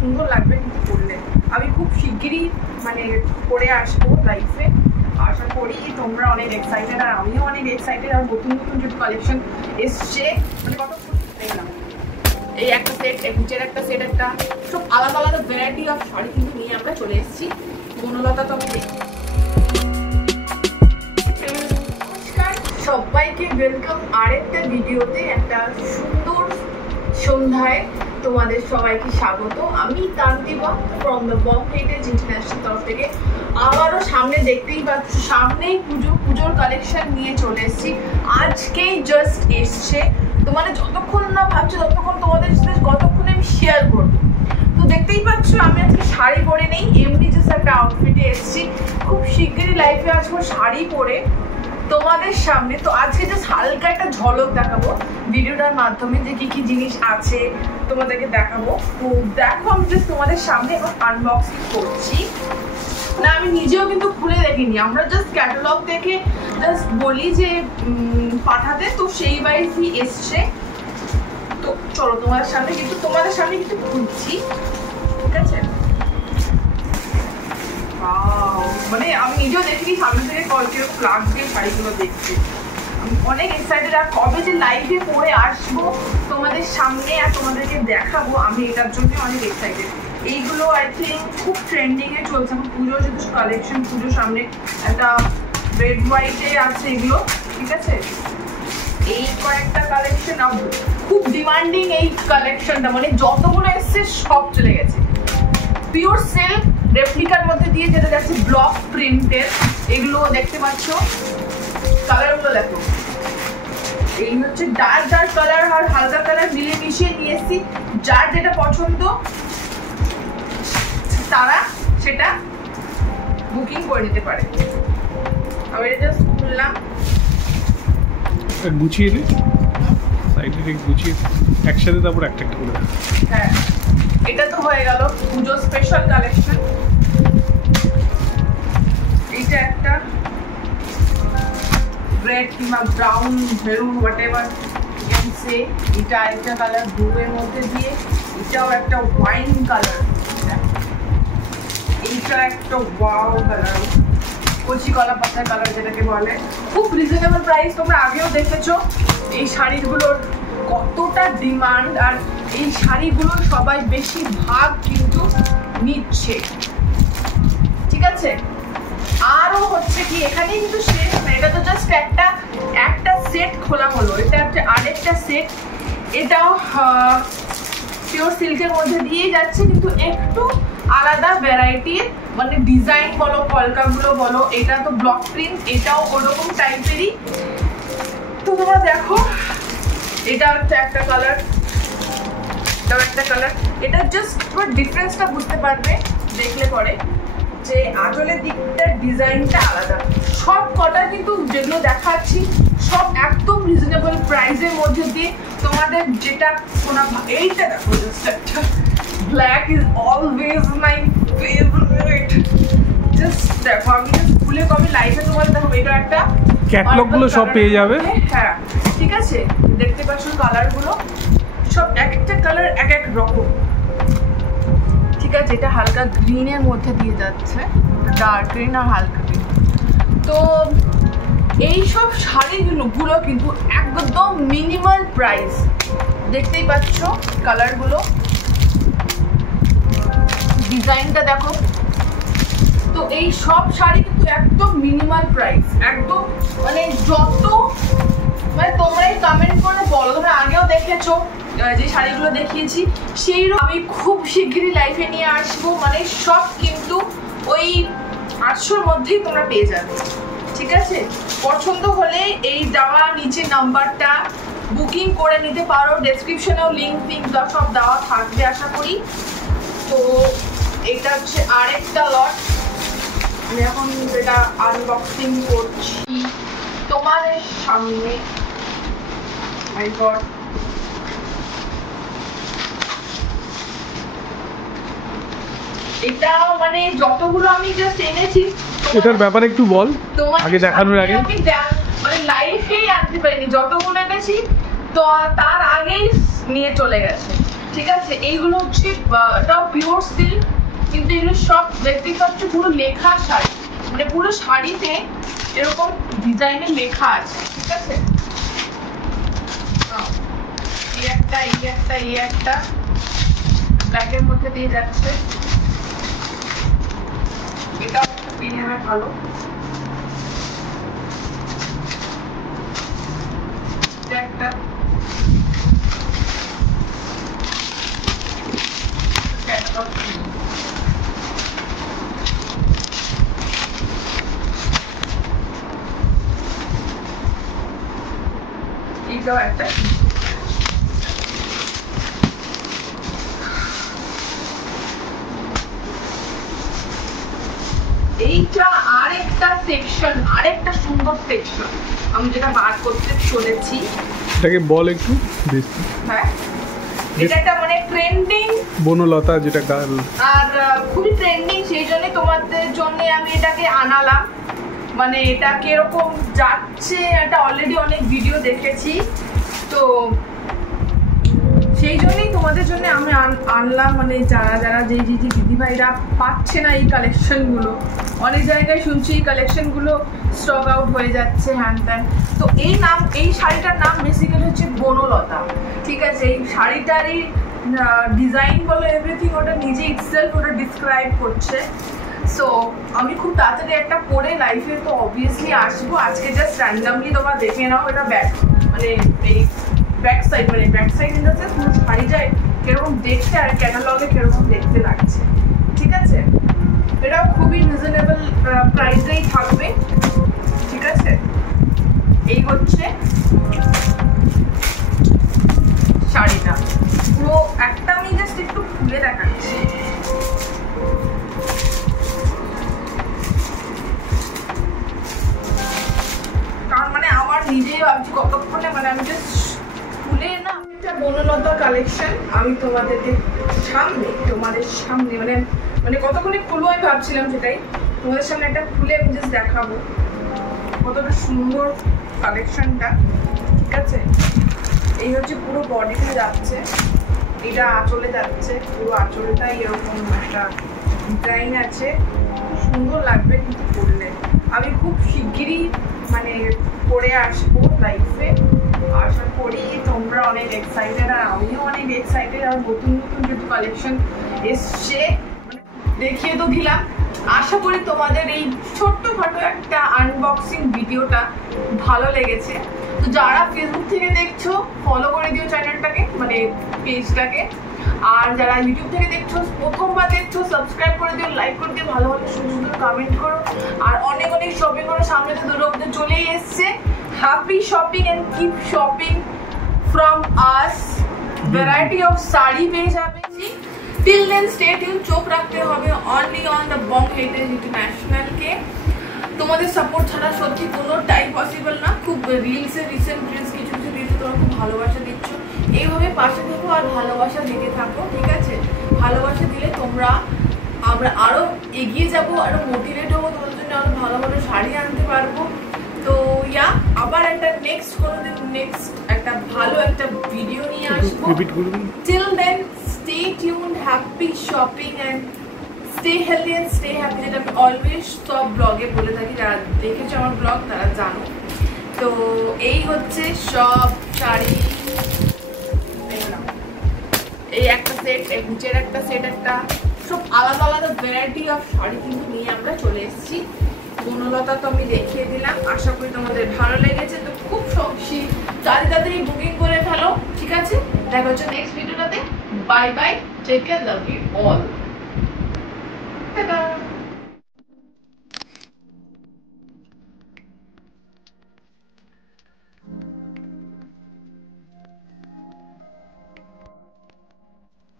সুন্দর লাগবে কিন্তু পরলে। আমি খুব শিগগিরই মানে পরে আসবো লাইফে, আশা করি তোমরা অনেক এক্সাইটেড আর আমিও অনেক এক্সাইটেড। আর নতুন নতুন যে কালেকশন এসছে মানে কতক্ষণ দেখলাম এই একটা সেট, নিচের একটা সেট, একটা সব আলাদা আলাদা ভ্যারাইটি অফ শাড়ি কিন্তু নিয়ে আমরা চলে এসেছি। বনলতা তো আমি দেখি। নমস্কার সবাইকে, ওয়েলকাম আরেকটা ভিডিওতে। একটা সুন্দর সন্ধ্যায় তোমাদের সবাইকে স্বাগত। আমি Tantiba from the Bong Heritage International তরফ থেকে আবারও সামনে দেখতেই পাচ্ছ, সামনেই পুজোর কালেকশন নিয়ে চলে এসেছি। আজকেই জাস্ট এসছে, তোমাদের যতক্ষণ না ভাবছো ততক্ষণ তোমাদের সাথে কতক্ষণে আমি শেয়ার করবো। তো দেখতেই পাচ্ছ আমি আজকে শাড়ি পরে নেই, এমনি জাস্ট একটা আউটফিটে এসেছি। খুব শিগগিরই লাইফে আসবো শাড়ি পরে তোমাদের সামনে। তো আজকে জাস্ট হালকা একটা ঝলক দেখাবো ভিডিওটার মাধ্যমে, যে কি কি জিনিস আছে তোমাদেরকে দেখাবো। তো দেখো আমি জাস্ট তোমাদের সামনে আনবক্সিং করছি না, আমি নিজেও কিন্তু খুলে দেখিনি, আমরা জাস্ট ক্যাটালগ দেখে জাস্ট বলি যে পাঠাতে, তো সেই ওয়াইজই এসছে। তো চলো তোমাদের সামনে কিন্তু খুলছি, ঠিক আছে? মানে আমি নিজেও দেখিনি সামনে থেকে কিরকম লাগবে শাড়িগুলো দেখতে। আমি অনেক এক্সাইটেড, আর কবে যে লাইভে পরে আসবো তোমাদের সামনে আর তোমাদেরকে দেখাবো, আমি এটার জন্য অনেক এক্সাইটেড। এইগুলো আই থিঙ্ক খুব ট্রেন্ডিং এ চলছে এখন, পুজো যেহেতু কালেকশন, পুজোর সামনে একটা রেড হোয়াইটে আছে এগুলো, ঠিক আছে? এই কয়েকটা কালেকশন খুব ডিমান্ডিং, এই কালেকশনটা মানে যতগুলো এসছে সব চলে গেছে। পিওর সিল্ক রেপ্লিকার মধ্যে দিয়ে যেটা যাচ্ছে ব্লক প্রিন্টের, এগুলো দেখতে পাচ্ছ। কালারগুলো দেখো, এই হচ্ছে ডার্ক কালার আর হালকা কালার মিলে মিশিয়ে নিয়ে এসেছি। যার যেটা পছন্দ তারা সেটা বুকিং করে নিতে পারে। আমি এটা জাস্ট খুললাম, গুছিয়ে দিই সাইডে ঠিক গুছিয়ে একসাথে, তারপর একটা একটা করে। হ্যাঁ, এটা তো হয়ে গেল পুজো স্পেশাল কালেকশন। এইটা একটা রেড কিংবা brown, maroon, whatever you can say. এটা একটা কালার ব্লু এর মধ্যে দিয়ে, এটাও একটা ওয়াইন কালার, এইটা একটা ওয়াও কালার, কচি কলা পাতার কালার যেটাকে বলে। খুব রিজনেবল প্রাইস, তোমরা আগেও দেখেছো এই শাড়িগুলোর কতটা ডিমান্ড, আর এই শাড়িগুলো সবাই বেশিরভাগ কিন্তু নিচ্ছে, ঠিক আছে? আরও হচ্ছে কি, এখানে কিন্তু শেষ না, এটা তো জাস্ট একটা সেট খোলা হলো। এটা হচ্ছে আরেকটা সেট, এটাও পিওর সিল্কের মধ্যে দিয়ে যাচ্ছে, কিন্তু একটু আলাদা ভ্যারাইটির, মানে ডিজাইন বলো, কলকাগুলো বলো। এটা তো ব্লক প্রিন্ট, এটাও ওরকম টাইপেরই। তো তোমরা দেখো, এটা হচ্ছে একটা কালার, এটাও একটা কালার। এটা জাস্ট পুরো ডিফারেন্সটা বুঝতে পারবে দেখলে পরে, যে আঁচলের দিকটার ডিজাইনটা আলাদা। সব কটা কিন্তু যেগুলো দেখাচ্ছি সব একদম রিজনেবল প্রাইসের মধ্যে দিয়ে। তোমাদের যেটা শোনা, এইটা দেখো, জাস্ট একটা black is always my favourite. Just দেখো, আমি জাস্ট খুলে কবে লাইভে তোমাদের দেখো, এটা একটা ক্যাটালগ গুলো সব পেয়ে যাবে। হ্যাঁ, ঠিক আছে, দেখতে পাচ্ছ কালারগুলো সব এক একটা কালার এক এক রকম, ঠিক আছে? এটা হালকা গ্রিনের মধ্যে দিয়ে যাচ্ছে, ডার্ক গ্রিন আর হালকা গ্রিন। তো এইসব শাড়িগুলো কিন্তু একদম মিনিমাল প্রাইস, দেখতেই পাচ্ছ কালারগুলো, ডিজাইনটা দেখো। তো এই সব শাড়ি কিন্তু একদম মিনিমাল প্রাইস, একদম মানে যত মানে তোমরাই কমেন্ট করে বলো, তোমরা আগেও দেখেছো যে শাড়িগুলো দেখিয়েছি, সেই আমি খুব শিগগিরই লাইফে নিয়ে আসবো। মানে সব কিন্তু ওই 800-র মধ্যেই তোমরা পেয়ে যাবে, ঠিক আছে? পছন্দ হলে এই দেওয়া নিচে নাম্বারটা বুকিং করে নিতে পারো, ডেসক্রিপশনেও লিঙ্ক সব দেওয়া থাকবে আশা করি। তো এটা হচ্ছে আরেকটা লট, আমি এখন যেটা আনবক্সিং করছি তোমাদের সামনে। মাই গড, এটা মানে যতগুলো আমি জাস্ট এনেছি, এটার ব্যাপারে একটু বল আগে দেখানোর আগে। আমি মানে লাইফেই আনতে পারিনি, যতগুলো এনেছি তো তার আগেই নিয়ে চলে গেছে। ঠিক আছে, এইগুলো হচ্ছে এটাও পিওর সিল্ক, কিন্তু এগুলো সব দেখতেই পাচ্ছ পুরো লেখা শাড়ি, মানে পুরো শাড়িতে এরকম ডিজাইনের লেখা আছে। ঠিক আছে, এই একটা এই একটা এই একটা ব্ল্যাকের মধ্যে দিয়ে যাচ্ছে, এটাও একটা প্রিমিয়ামের ভালো। একটা এইটাও একটা এইটা আরেকটা সেকশন, আরেকটা সুন্দর সেকশন আমি যেটা বার করতে চলেছি। এটাকে বল একটু বেশি। হ্যাঁ, এটা একটা মানে ট্রেন্ডিং বনলতা, যেটা গার্ল আর খুবই ট্রেন্ডিং, সেই জন্য তোমাদের জন্য আমি এটাকে আনালাম। মানে এটা কিরকম যাচ্ছে এটা অলরেডি অনেক ভিডিও দেখেছি, তো সেই জন্যই তোমাদের জন্য আমি আনলাম। মানে যারা যারা যে দিদিভাইরা পাচ্ছে না এই কালেকশনগুলো, অনেক জায়গায় শুনছি এই কালেকশনগুলো স্টক আউট হয়ে যাচ্ছে হ্যান ত্যান। তো এই শাড়িটার নাম বেসিক্যালি হচ্ছে বনলতা। ঠিক আছে, এই শাড়িটারই ডিজাইন বলো এভরিথিং ওটা নিজে ইটসেলফ ওটা ডিসক্রাইব করছে। সো আমি খুব তাড়াতাড়ি একটা পরে লাইফে তো অবভিয়াসলি আসবো। আজকে জাস্ট র্যান্ডামলি তোমরা দেখে নাও এটা মানে এই ব্যাক সাইড, মানে back side in the sense পুরো শাড়িটা কিরকম দেখতে আর ক্যাটালগে কিরকম দেখতে লাগছে। ঠিক আছে, এটা খুবই রিজনেবল প্রাইসেই থাকবে। ঠিক আছে, এই হচ্ছে শাড়িটা পুরো একটা, আমি জাস্ট একটু খুলে দেখাচ্ছি। কারণ মানে আমার নিজেই ভাবছি কতক্ষণে, মানে আমি জাস্ট খুলে না। এটা বনলতা কালেকশন আমি তোমাদের সামনে মানে কতক্ষণে খুলবো আমি ভাবছিলাম, সেটাই তোমাদের সামনে একটা খুলে আমি জাস্ট দেখাবো কতটা সুন্দর কালেকশনটা। ঠিক আছে, এই হচ্ছে পুরো বডিতে যাচ্ছে, এটা আঁচলে যাচ্ছে, পুরো আঁচলটাই এরকম একটা ডিজাইন আছে, খুব সুন্দর লাগবে কিন্তু পরলে। আমি খুব শিগগিরই মানে পরে আসবো লাইফে, আশা করি তোমরা অনেক এক্সাইটেড আর আমিও অনেক এক্সাইটেড। আর নতুন নতুন যেহেতু কালেকশন এসছে মানে দেখিয়ে তো দিলাম, আশা করি তোমাদের এই ছোট্টখাটো একটা আনবক্সিং ভিডিওটা ভালো লেগেছে। তো যারা ফেসবুক থেকে দেখছো ফলো করে দিও চ্যানেলটাকে, মানে পেজটাকে, আর যারা ইউটিউব থেকে দেখছো প্রথমবার দেখছো সাবস্ক্রাইব করে দিও, লাইক করে দিও, ভালো ভালো সুন্দর সুন্দর কমেন্ট করো, আর অনেক অনেক শপিং করো। সামনে তো দুর্গাপুজো চলেই এসছে। Happy shopping and keep shopping from us. Variety of sari পেয়ে যাবে। টিল দেন স্টে টিউন, চোখ রাখতে হবে only on the Bong Heritage ইন্টারন্যাশনালকে। তোমাদের সাপোর্ট ছাড়া সত্যি কোনোটাই পসিবল না। খুব রিলসে রিসেন্ট রিলস কিছু কিছু রিলসে তোমরা খুব ভালোবাসা দিচ্ছ, এইভাবে পাশে থেকো আর ভালোবাসা দিতে থাকো। ঠিক আছে, ভালোবাসা দিলে আমরা আরও এগিয়ে যাবো, আরও মোটিভেট হবো, তোমাদের জন্য আরও ভালো ভালো শাড়ি আনতে পারবো। তো আবার একটা নেক্সট একটা ভালো একটা ভিডিও নিয়ে আসবো। Till then stay tuned, happy shopping and stay healthy and stay happy, যেটা আমি অলওয়েজ সব ব্লগে বলে থাকি। যারা দেখেছো আমার ব্লগ তারা জানো। তো এই হচ্ছে সব শাড়ি, এই একটা সেট, এই নিচের একটা সেট, একটা সব আলাদা আলাদা ভ্যারাইটি অফ শাড়ি কিন্তু নিয়ে আমরা চলে এসেছি। বনলতা তো আমি দেখিয়ে দিলাম, আশা করি তোমাদের ভালো লেগেছে। তো খুব তাড়াতাড়ি বুকিং করে ফেলো। ঠিক আছে, দেখা হচ্ছে নেক্সট ভিডিওটাতে। Bye bye, take care, love you all.